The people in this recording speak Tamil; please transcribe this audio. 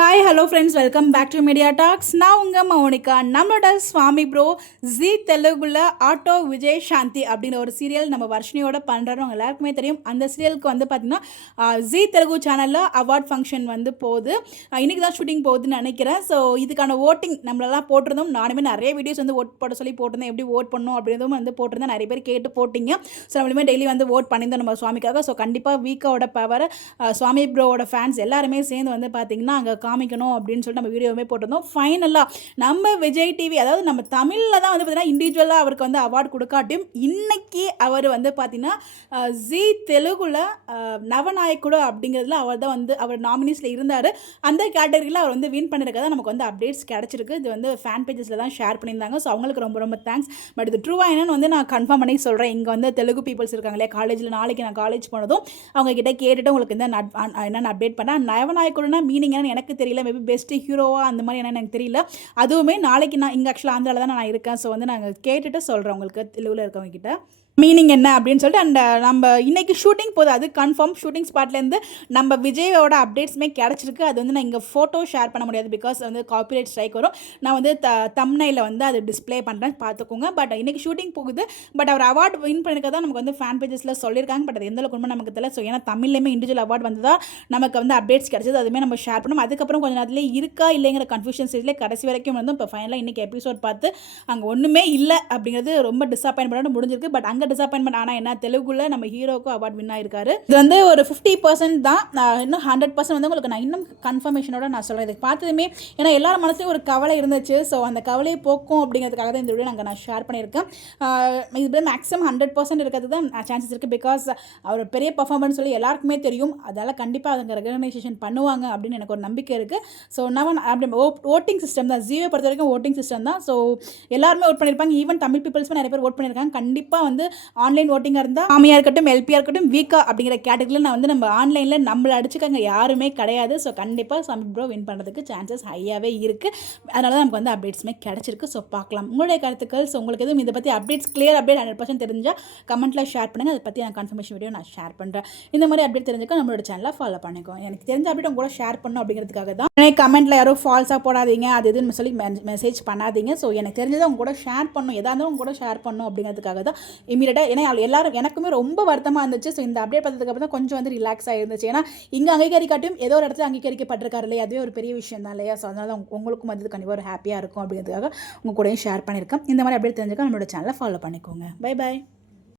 Hi hello friends, welcome back to media talks. நான் உங்கள் மௌனிகா. நம்மளோட சுவாமி ப்ரோ ஜி தெலுங்குல ஆட்டோ விஜய் சாந்தி அப்படிங்கிற ஒரு சீரியல் நம்ம வர்ஷினியோட பண்ணுறவங்க எல்லாருக்குமே தெரியும். அந்த சீரியலுக்கு வந்து பார்த்திங்கன்னா ஜி தெலுங்கு சேனலில் அவார்ட் ஃபங்க்ஷன் வந்து போகுது. இன்றைக்கி தான் ஷூட்டிங் போகுதுன்னு நினைக்கிறேன். ஸோ இதுக்கான ஓட்டிங் நம்மளெல்லாம் போட்டிருந்தோம். நானுமே நிறைய வீடியோஸ் வந்து ஓட் போட சொல்லி போட்டிருந்தேன். எப்படி ஓட் பண்ணணும் அப்படின்றதும் வந்து போட்டிருந்தேன். நிறைய பேர் கேட்டு போட்டிங்க. ஸோ நம்மளுமே டெய்லி வந்து ஓட் பண்ணியிருந்தோம் நம்ம சுவாமிக்காக. ஸோ கண்டிப்பாக வீக்கோட பவர் சுவாமி ப்ரோவோட ஃபேன்ஸ் எல்லாருமே சேர்ந்து வந்து பார்த்திங்கன்னா அங்கே காமிக்கணும் அப்படின்னு சொல்லிட்டு நம்ம வீடியோவே போட்டிருந்தோம். ஃபைனலாக நம்ம விஜய் டிவி, அதாவது நம்ம தமிழில் தான் வந்து பார்த்திங்கன்னா இண்டிவிஜுவலாக அவருக்கு வந்து அவார்டு கொடுக்காட்டியும் இன்றைக்கி அவர் வந்து பார்த்திங்கன்னா ஜி தெலுங்குல நவநாயக்குடு அப்படிங்கிறதுல அவர் தான் வந்து அவர் நாமினிஸில் இருந்தார். அந்த கேட்டகரியில் அவர் வந்து வின் பண்ணியிருக்கதான் நமக்கு வந்து அப்டேட்ஸ் கிடச்சிருக்கு. இது வந்து ஃபேன் பேஜஸில் தான் ஷேர் பண்ணியிருந்தாங்க. ஸோ அவங்களுக்கு ரொம்ப ரொம்ப தேங்க்ஸ். பட் இது ட்ரூவாக என்னன்னு வந்து நான் கன்ஃபார்ம் பண்ணி சொல்கிறேன். இங்கே வந்து தெலுங்கு பீப்புள்ஸ் இருக்காங்க இல்லையா காலேஜில், நாளைக்கு நான் காலேஜ் போனதும் அவங்க கிட்டே கேட்டுட்டு உங்களுக்கு இந்த என்னென்னு அப்டேட் பண்ணேன். நவநாயக்குடுனா மீனிங் என்னன்னு எனக்கு தெரியல. மேபி பெஸ்ட் ஹீரோவா அந்த மாதிரி என்னன்னு எனக்கு தெரியல. அதுவுமே நாளைக்கு நான் இங்கே ஆக்சுவலாக ஆந்திராவில் தான் நான் இருக்கேன். ஸோ வந்து நாங்கள் கேட்டுட்டு சொல்கிறேன் உங்களுக்கு தெலுங்குல இருக்கவங்க கிட்ட மீனிங் என்ன அப்படின்னு சொல்லிட்டு. அண்ட் நம்ம இன்றைக்கி ஷூட்டிங் போகுது, அது கன்ஃபார்ம். ஷூட்டிங் ஸ்பாட்லேருந்து நம்ம விஜயோட அப்டேட்ஸுமே கிடச்சிருக்கு. அது வந்து நான் இங்கே ஃபோட்டோ ஷேர் பண்ண முடியாது, பிகாஸ் வந்து காப்பிரைட் ஸ்ட்ரைக் வரும். நான் வந்து தம்ப்நெயிலில் வந்து அது டிஸ்பிளே பண்ணுறேன், பார்த்துக்கோங்க. பட் இன்றைக்கி ஷூட்டிங் போகுது. பட் அவர் அவார்டு வின் பண்ணிருக்க தான் நமக்கு வந்து ஃபேன் பேஜஸில் சொல்லியிருக்காங்க. பட் அது எந்த அளவுக்கு உண்மை நமக்கு தெரியல. ஸோ ஏன்னா தமிழ்லேயுமே இண்டிவிஜுவல் அவார்டு வந்து தான் நமக்கு வந்து அப்டேட்ஸ் கிடச்சிது. அதுவுமே நம்ம ஷேர் பண்ணோம். அதுக்கப்புறம் கொஞ்சம் நேரத்துலேயே இருக்கா இல்லைங்கிற கன்ஃபியூஷன் ஸ்டேஜில் கடைசி வரைக்கும் வந்து இப்போ ஃபைனலாக இன்றைக்கி எபிசோட் பார்த்து அங்கே ஒன்றுமே இல்லை அப்படிங்கிறது ரொம்ப டிசப்பாயின்மெண்ட்டாக முடிஞ்சிருக்கு. பட் அங்கே டிசப்பாயின்மெண்ட் ஆனால் என்ன, தெலுங்குல நம்ம ஹீரோக்கும் அவார்ட் வின் ஆயிருக்காரு. இது வந்து ஒரு 50% தான். இன்னும் 100% வந்து உங்களுக்கு நான் இன்னும் கன்ஃபர்மேஷனோட நான் சொல்கிறேன். இதுக்கு பார்த்ததுமே ஏன்னா எல்லாரும் மனசுலையும் ஒரு கவலை இருந்துச்சு. ஸோ அந்த கவலையை போக்கும் அப்படிங்கிறதுக்காக தான் இந்த வீடியோ நான் ஷேர் பண்ணியிருக்கேன். இது மேக்ஸிமம் 100% இருக்கிறது தான் சான்சஸ் இருக்குது. பிகாஸ் அவர் பெரிய பர்ஃபார்மன்ஸ் சொல்லி எல்லாருக்குமே தெரியும். அதனால் கண்டிப்பாக அவங்க ரெகனைசேஷன் பண்ணுவாங்க அப்படின்னு எனக்கு ஒரு நம்பிக்கை இருக்குது. ஸோ நான் அப்படி ஓட்டிங் சிஸ்டம் தான், ஜியோ பொறுத்த வரைக்கும் ஓட்டிங் சிஸ்டம் தான். ஸோ எல்லாருமே ஓட் பண்ணியிருப்பாங்க. ஈவன் தமிழ் பீப்புள்ஸுமே நிறைய பேர் ஓட் பண்ணியிருக்காங்க. கண்டிப்பாக வந்து ஆன்லைன் ஓட்டிங்காக இருந்தால் ஆமியாக இருக்கட்டும், எல்பியாக இருக்கட்டும், வீக்கா அப்படிங்கிற கேட்டகரியில் நான் வந்து நம்ம ஆன்லைனில் நம்மளை அடிச்சுக்காங்க யாருமே கிடையாது. ஸோ கண்டிப்பாக சாமி ப்ரோ வின் பண்ணுறதுக்கு சான்சஸ் ஹையாகவே இருக்குது. அதனால தான் நமக்கு வந்து அப்டேட்ஸுமே கிடச்சிருக்கு. ஸோ பார்க்கலாம் உங்களுடைய கருத்துக்கள். ஸோ உங்களுக்கு எதுவும் இதை பற்றி அப்டேட்ஸ் கிளியர் அப்டேட் 100% தெரிஞ்சால் கமெண்ட்டில் ஷேர் பண்ணுங்கள். அதை பற்றி நான் கன்ஃபர்மேஷன் வீடியோ நான் ஷேர் பண்ணுறேன். இந்த மாதிரி அப்டேட் தெரிஞ்சுக்க நம்மளோட சேனலை ஃபாலோ பண்ணிக்கோங்க. எனக்கு தெரிஞ்ச அப்டேட் உங்க கூட ஷேர் பண்ணணும் அப்படிங்கிறதுக்காக தான். எனக்கு கமெண்ட்டில் யாரும் ஃபால்ஸாக போடாதீங்க, அது எதுன்னு சொல்லி மெசேஜ் பண்ணாதீங்க. ஸோ எனக்கு தெரிஞ்சதை உங்க கூட ஷேர் பண்ணணும், எதாக இருந்தாலும் உங்க கூட ஷேர் பண்ணணும் அப்படிங்கிறதுக்காக தான் இமீடியட்டாக. ஏன்னா எல்லாரும் எனக்குமே ரொம்ப வருத்தமாக இருந்துச்சு. ஸோ இந்த அப்டேட் பார்த்ததுக்கப்புறம் தான் கொஞ்சம் வந்து ரிலாக்ஸாக இருந்துச்சு. ஏன்னா இங்கே அங்கீகரிக்காட்டும் ஏதோ ஒரு இடத்துல அங்கீகரிக்கப்பட்டிருக்காரு இல்லையா, அதுவே ஒரு பெரிய விஷயம் தான் இல்லையா. ஸோ அதனால தான் உங்களுக்கும் வந்து கண்டிப்பாக ஒரு ஹாப்பியாக இருக்கும் அப்படிங்கிறதுக்காக உங்கள் கூடயும் ஷேர் பண்ணியிருக்கேன். இந்த மாதிரி அப்டேட் தெரிஞ்சுக்க நம்மளோட சேனலை ஃபாலோ பண்ணிக்கோங்க. Bye bye.